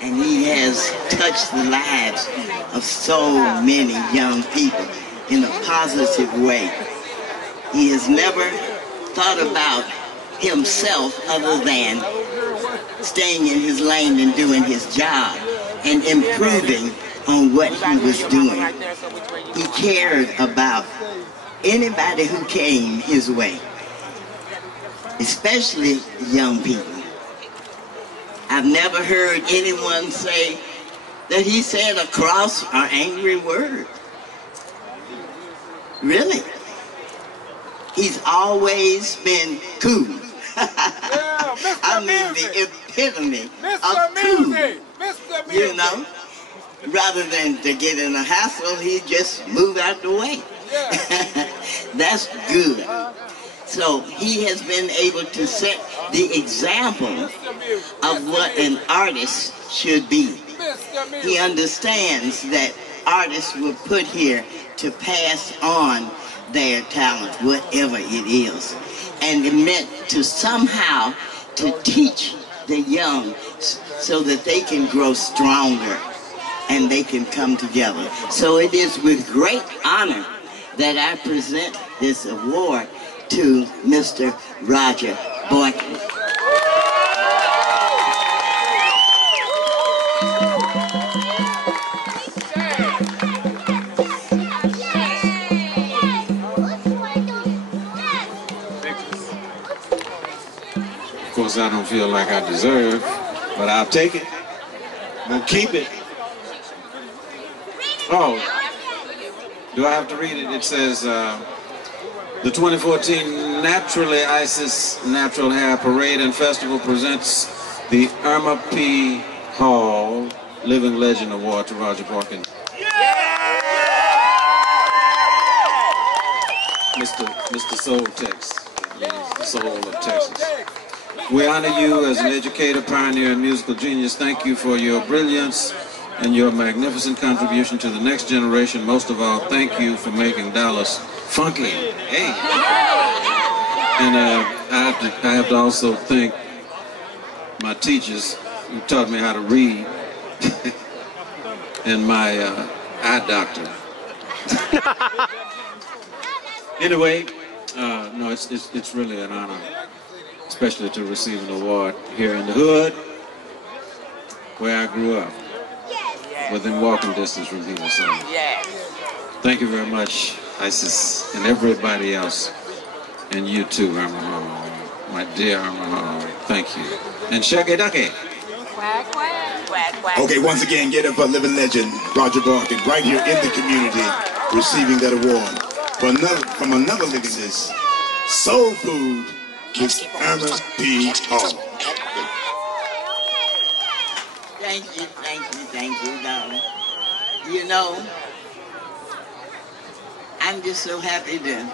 and he has touched the lives of so many young people in a positive way. He has never thought about himself other than staying in his lane and doing his job and improving on what he was doing. He cared about anybody who came his way, especially young people. I've never heard anyone say that he said a cross or angry word. Really? He's always been cool. I mean, the epitome of cool. You know? Rather than to get in a hassle, he just move out the way. That's good. So he has been able to set the example of what an artist should be. He understands that artists were put here to pass on their talent, whatever it is. And it meant to somehow to teach the young so that they can grow stronger and they can come together. So it is with great honor that I present this award to Mr. Roger Boykin. Of course, I don't feel like I deserve, but I'll take it. I'm gonna keep it. Oh, do I have to read it? It says, the 2014 Naturally Isis Natural Hair Parade and Festival presents the Irma P. Hall Living Legend Award to Roger Boykin. Mr. Soul Tex, the soul of Texas. We honor you as an educator, pioneer, and musical genius. Thank you for your brilliance and your magnificent contribution to the next generation. Most of all, thank you for making Dallas funky. Hey. And I have to also thank my teachers who taught me how to read, and my eye doctor. Anyway, no, it's really an honor, especially to receive an award here in the hood, where I grew up, within walking distance from here. So, thank you very much, Isis, and everybody else, and you too, Irma Hall, my dear Irma Hall. Thank you, and Shaggy Ducky. Quack, quack. Quack, quack. Okay, once again, get up for living legend Roger Boykin, right here in the community, receiving that award from another living legend, Soul Food, with Irma P. Hall. Thank you, darling. You know, I'm just so happy to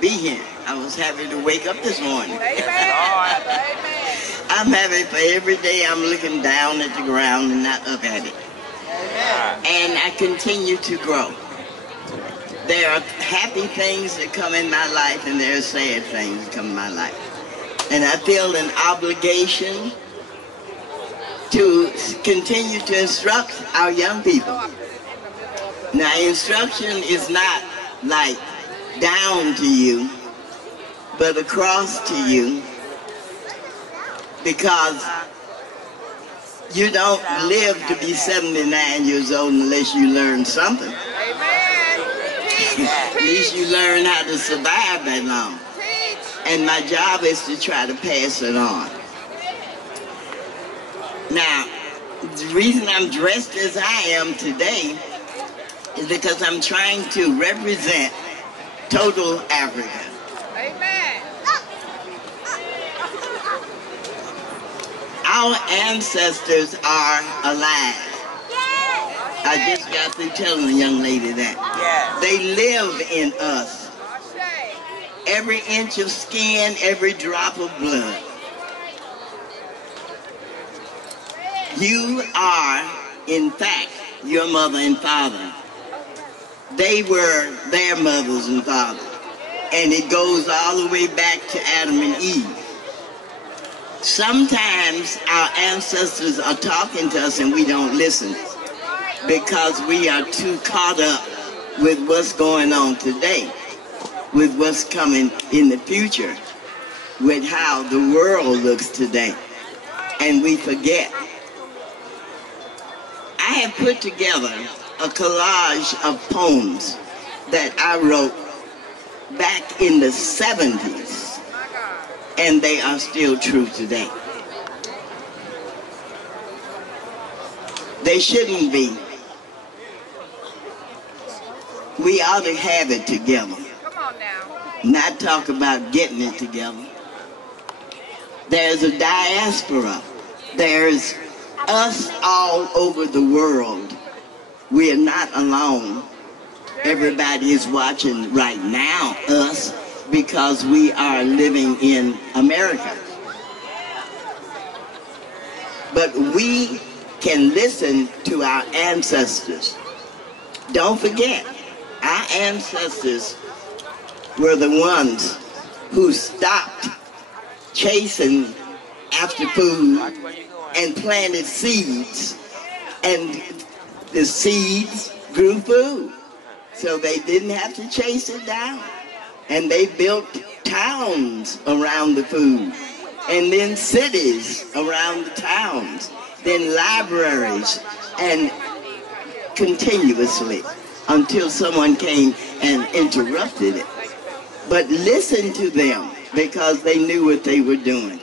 be here. I was happy to wake up this morning. I'm happy for every day I'm looking down at the ground and not up at it. And I continue to grow. There are happy things that come in my life and there are sad things that come in my life. And I feel an obligation to continue to instruct our young people. Now, instruction is not like down to you, but across to you, because you don't live to be 79 years old unless you learn something. At least you learn how to survive that long. And my job is to try to pass it on. Now, the reason I'm dressed as I am today is because I'm trying to represent total Africa. Amen. Our ancestors are alive. I just got through telling the young lady that. They live in us. Every inch of skin, every drop of blood. You are, in fact, your mother and father. They were their mothers and fathers. And it goes all the way back to Adam and Eve. Sometimes our ancestors are talking to us and we don't listen because we are too caught up with what's going on today, with what's coming in the future, with how the world looks today, and we forget. I have put together a collage of poems that I wrote back in the 70s, and they are still true today. They shouldn't be. We ought to have it together. Come on now. Not talk about getting it together. There's a diaspora. There's us all over the world. We are not alone. Everybody is watching right now us because we are living in America. But we can listen to our ancestors. Don't forget, our ancestors were the ones who stopped chasing after food and planted seeds, and the seeds grew food, so they didn't have to chase it down. And they built towns around the food, and then cities around the towns, then libraries, and continuously until someone came and interrupted it. But listen to them because they knew what they were doing.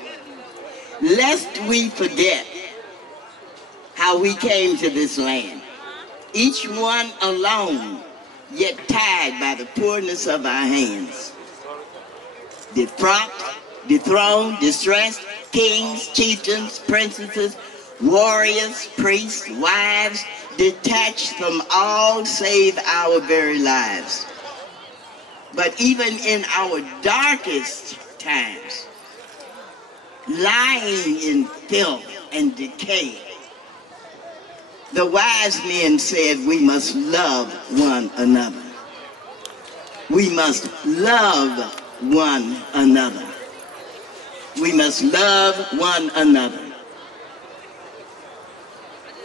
Lest we forget how we came to this land, each one alone, yet tied by the poorness of our hands. Defrocked, dethroned, distressed, kings, chieftains, princesses, warriors, priests, wives, detached from all save our very lives. But even in our darkest times, lying in filth and decay, the wise men said we must love one another. We must love one another. We must love one another.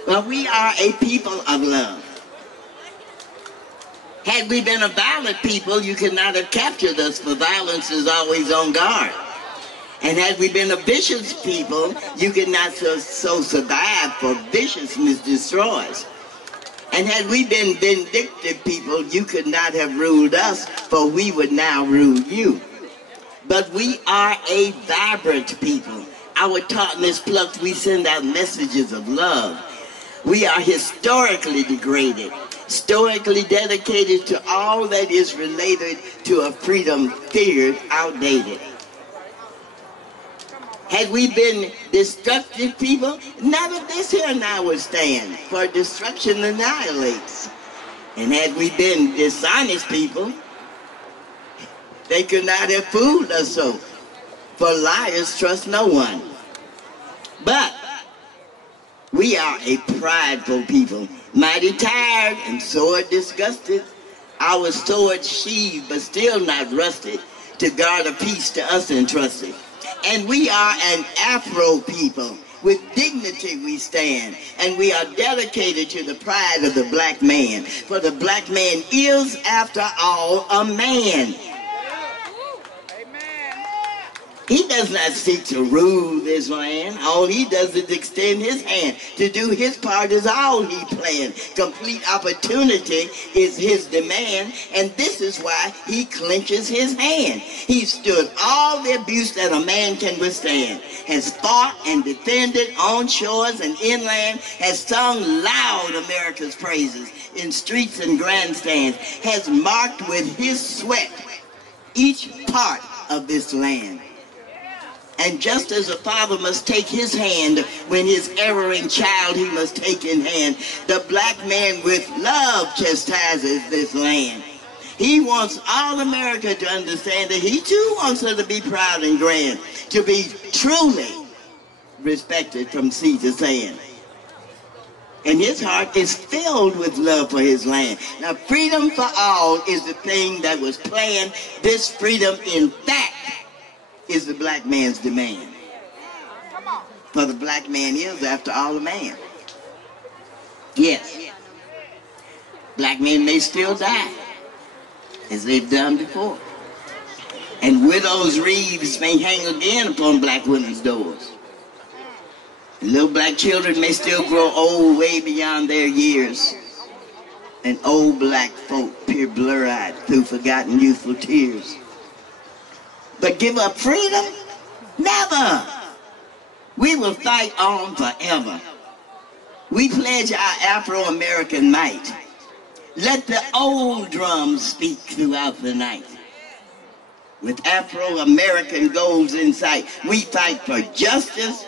Well, we are a people of love. Had we been a violent people, you could not have captured us, for violence is always on guard. And had we been a vicious people, you could not so survive, for viciousness destroys. And had we been vindictive people, you could not have ruled us, for we would now rule you. But we are a vibrant people. Our tautness plucked, we send out messages of love. We are historically degraded, stoically dedicated to all that is related to a freedom feared outdated. Had we been destructive people, none of this here now would stand, for destruction annihilates. And had we been dishonest people, they could not have fooled us so, for liars trust no one. But we are a prideful people, mighty tired and sore disgusted, our sword sheathed but still not rusted, to guard a peace to us entrusted. And we are an Afro people, with dignity we stand, and we are dedicated to the pride of the black man, for the black man is, after all, a man. He does not seek to rule this land. All he does is extend his hand. To do his part is all he planned. Complete opportunity is his demand, and this is why he clenches his hand. He stood all the abuse that a man can withstand, has fought and defended on shores and inland, has sung loud America's praises in streets and grandstands, has marked with his sweat each part of this land. And just as a father must take his hand when his erring child he must take in hand, the black man with love chastises this land. He wants all America to understand that he too wants her to be proud and grand, to be truly respected from sea to sand. And his heart is filled with love for his land. Now, freedom for all is the thing that was planned. This freedom, in fact, is the black man's demand. For the black man is, after all, a man. Yes. Black men may still die, as they've done before. And widows' wreaths may hang again upon black women's doors. And little black children may still grow old way beyond their years. And old black folk peer blur-eyed through forgotten youthful tears. But give up freedom? Never! We will fight on forever. We pledge our Afro-American might. Let the old drums speak throughout the night. With Afro-American goals in sight, we fight for justice,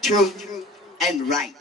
truth, and right.